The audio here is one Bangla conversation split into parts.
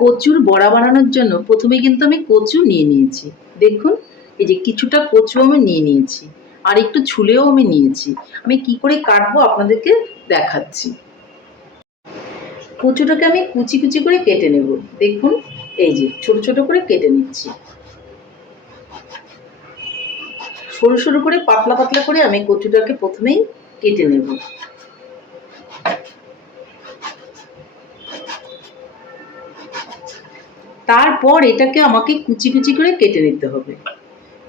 কচুর বড়া বানানোর জন্য প্রথমে কিন্তু আমি কচু নিয়ে নিয়েছি। দেখুন, এই যে কিছুটা কচু আমি নিয়ে নিয়েছি, আর একটু ছুলেও আমি নিয়েছি। আমি কি করে কাটবো আপনাদেরকে দেখাচ্ছি। কচুটাকে আমি কুচি কুচি করে কেটে নেব। দেখুন, এই যে ছোট ছোট করে কেটে নিচ্ছি। সরু সরু করে পাতলা পাতলা করে আমি কচুটাকে প্রথমেই কেটে নেব। তারপর এটাকে আমাকে কুচি কুচি করে কেটে নিতে হবে।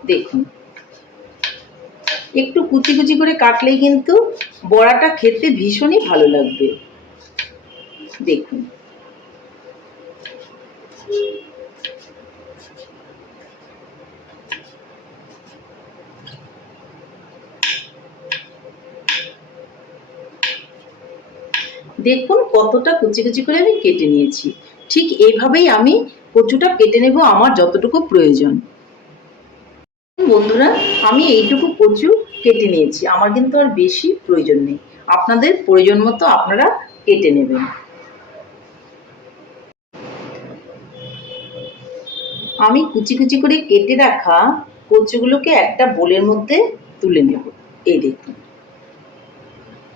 দেখুন। একটু কুচি কুচি করে কাটলেই কিন্তু বড়াটা খেতে ভীষণই ভালো লাগবে। দেখুন। দেখুন কতটা কুচি কুচি করে আমি কেটে নিয়েছি। ঠিক এইভাবেই আমি কচুটা কেটে নেব আমার যতটুকু প্রয়োজন। বন্ধুরা, আমি এইটুকু কচু কেটে নিয়েছি। আমার কিন্তু আর বেশি প্রয়োজন নেই। আপনাদের প্রয়োজন মতো আপনারা কেটে নেবেন। আমি কুচি কুচি করে কেটে রাখা কচুগুলোকে একটা বোলের মধ্যে তুলে নেব। এই দেখুন।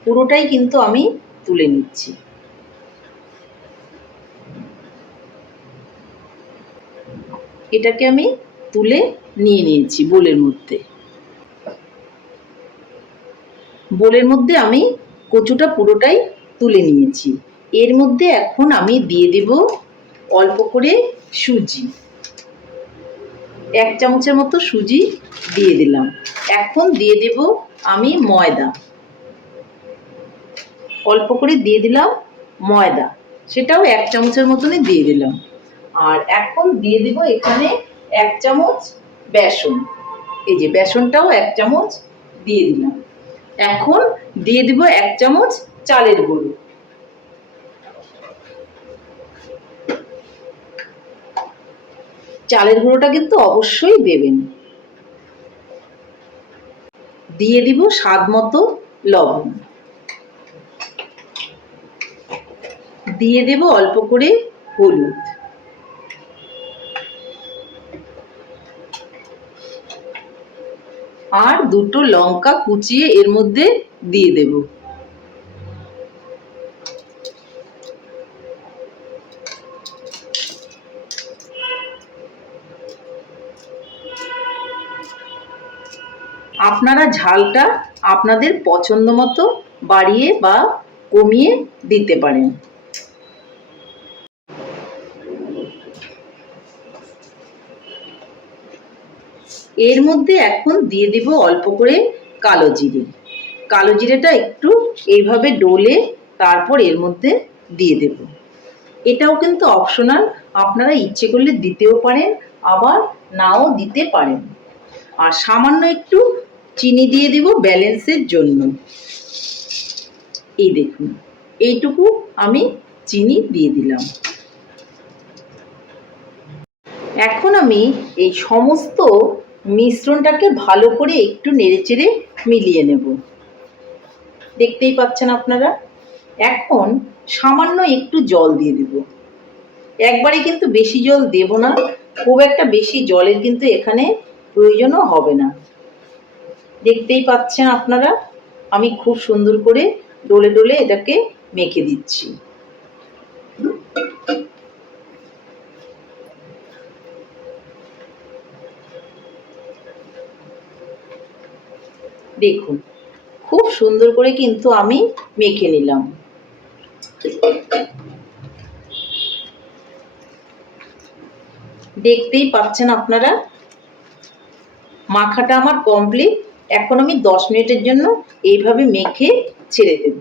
পুরোটাই কিন্তু আমি তুলে নিচ্ছি। এটাকে আমি তুলে নিয়ে নিয়েছি বোলের মধ্যে। বোলের মধ্যে আমি কচুটা পুরোটাই তুলে নিয়েছি। এর মধ্যে এখন আমি দিয়ে দেব অল্প করে সুজি। এক চামচের মতো সুজি দিয়ে দিলাম। এখন দিয়ে দেব আমি ময়দা। অল্প করে দিয়ে দিলাম ময়দা। সেটাও এক চামচের মতনই দিয়ে দিলাম। আর এখন দিয়ে দিব এখানে এক চামচ বেসন। এই যে বেসনটাও এক চামচ দিয়ে দিলাম। এখন দিয়ে দিব এক চামচ চালের গুঁড়ো। চালের গুঁড়োটা কিন্তু অবশ্যই দেবেন। দিয়ে দিব স্বাদ মতো লবণ। দিয়ে দেব অল্প করে হলুদ। আর দুটো লঙ্কা কুচিয়ে এর মধ্যে দিয়ে দেব। আপনারা ঝালটা আপনাদের পছন্দ মতো বাড়িয়ে বা কমিয়ে দিতে পারেন। এর মধ্যে এখন দিয়ে দিব অল্প করে কালো জিরে। কালো জিরেটা একটু এইভাবে ডলে তারপর এর মধ্যে দিয়ে দেব। এটাও কিন্তু অপশনাল আপনারা ইচ্ছে করলে দিতেও পারেন, আবার নাও দিতে পারেন। আর সামান্য একটু চিনি দিয়ে দিব ব্যালেন্সের জন্য। এই দেখুন, এইটুকু আমি চিনি দিয়ে দিলাম। এখন আমি এই সমস্ত মিশ্রণটাকে ভালো করে একটু নেড়েচেড়ে মিলিয়ে নেব। দেখতেই পাচ্ছেন আপনারা? এখন সামান্য একটু জল দিয়ে দেব। একবারে কিন্তু বেশি জল দেব না, খুব একটা বেশি জলের কিন্তু এখানে প্রয়োজনও হবে না। দেখতেই পাচ্ছেন আপনারা? আমি খুব সুন্দর করে ডলে ডলে এটাকে মেখে দিচ্ছি। দেখুন, খুব সুন্দর করে কিন্তু আমি মেখে নিলাম। দেখতেই পাচ্ছেন আপনারা? মাখাটা আমার কমপ্লিট এখন আমি দশ মিনিটের জন্য এইভাবে মেখে ছেড়ে দেব।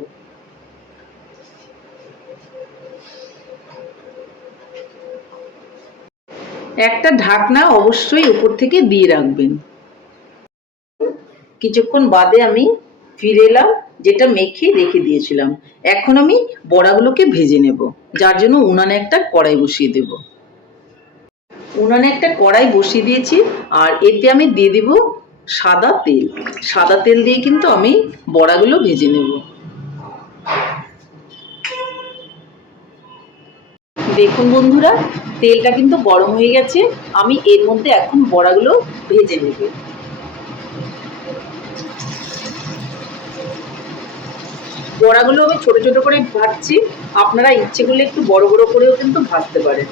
একটা ঢাকনা অবশ্যই উপর থেকে দিয়ে রাখবেন। কিছুক্ষণ বাদে আমি ফিরে এলাম, যেটা মেখে রেখে দিয়েছিলাম। এখন আমি বড়াগুলোকে ভেজে নেব, যার জন্য উনানে একটা কড়াই বসিয়ে দেব। উনানে একটা কড়াই বসিয়ে দিয়েছি, আর এতে আমি দিয়ে দেব সাদা তেল। সাদা তেল দিয়ে কিন্তু আমি বড়াগুলো ভেজে নেব। দেখুন বন্ধুরা, তেলটা কিন্তু গরম হয়ে গেছে, আমি এর মধ্যে এখন বড়াগুলো ভেজে নেব। বড়াগুলো আমি ছোট ছোট করে ভাজছি। আপনারা ইচ্ছে করলে একটু বড় বড় করেও কিন্তু ভাজতে পারেন।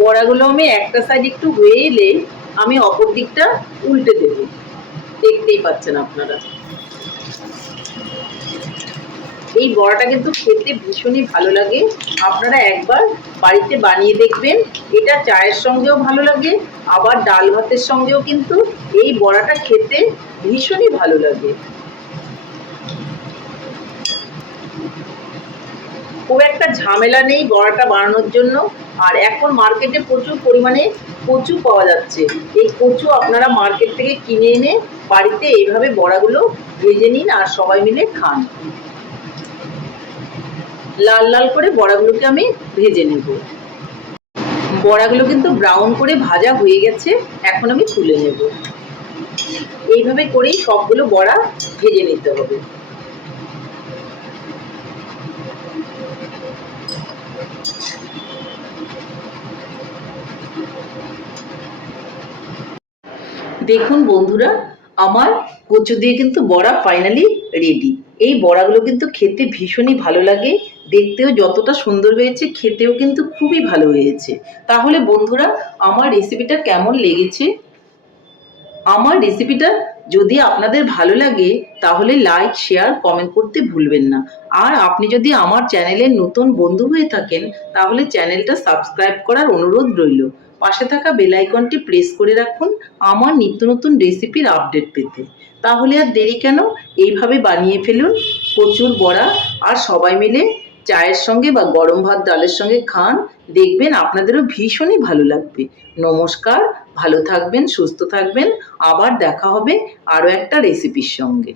বড়াগুলো আমি একটা সাইড একটু হয়ে এলে আমি অপর দিকটা উল্টে দেব। দেখতেই পাচ্ছেন আপনারা। এই বড়াটা কিন্তু খেতে ভীষণই ভালো লাগে। আপনারা একবার বাড়িতে বানিয়ে দেখবেন। এটা চায়ের সঙ্গেও ভালো লাগে, আবার ডাল ভাতের সঙ্গেও কিন্তু এই বড়াটা খেতে ভীষণই ভালো লাগে। খুব একটা ঝামেলা নেই বড়াটা বানানোর জন্য। আর এখন মার্কেটে প্রচুর পরিমাণে কচু পাওয়া যাচ্ছে। এই কচু আপনারা মার্কেট থেকে কিনে এনে বাড়িতে এইভাবে বড়াগুলো ভেজে নিন আর সবাই মিলে খান। লাল লাল করে বড়াগুলোকে আমি ভেজে নেব। বড়াগুলো কিন্তু ব্রাউন করে ভাজা হয়ে গেছে, এখন আমি তুলে নেব। এইভাবে করেই সবগুলো বড়া ভেজে নিতে হবে। দেখুন বন্ধুরা, আমার কচু দিয়ে কিন্তু বড়া ফাইনালি রেডি এই বড়াগুলো কিন্তু খেতে ভীষণই ভালো লাগে, দেখতেও যতটা সুন্দর হয়েছে, খেতেও কিন্তু খুবই ভালো হয়েছে। তাহলে বন্ধুরা, আমার রেসিপিটা কেমন লেগেছে? আমার রেসিপিটা যদি আপনাদের ভালো লাগে, তাহলে লাইক শেয়ার কমেন্ট করতে ভুলবেন না। আর আপনি যদি আমার চ্যানেলের নতুন বন্ধু হয়ে থাকেন, তাহলে চ্যানেলটা সাবস্ক্রাইব করার অনুরোধ রইল। পাশে থাকা বেল আইকনটি প্রেস করে রাখুন আমার নিত্য নতুন রেসিপির আপডেট পেতে। তাহলে আর দেরি কেন? এইভাবে বানিয়ে ফেলুন প্রচুর বড়া আর সবাই মিলে চায়ের সঙ্গে বা গরম ভাত ডালের সঙ্গে খান, দেখবেন আপনাদেরও ভীষণই ভালো লাগবে। নমস্কার, ভালো থাকবেন, সুস্থ থাকবেন, আবার দেখা হবে আরও একটা রেসিপির সঙ্গে।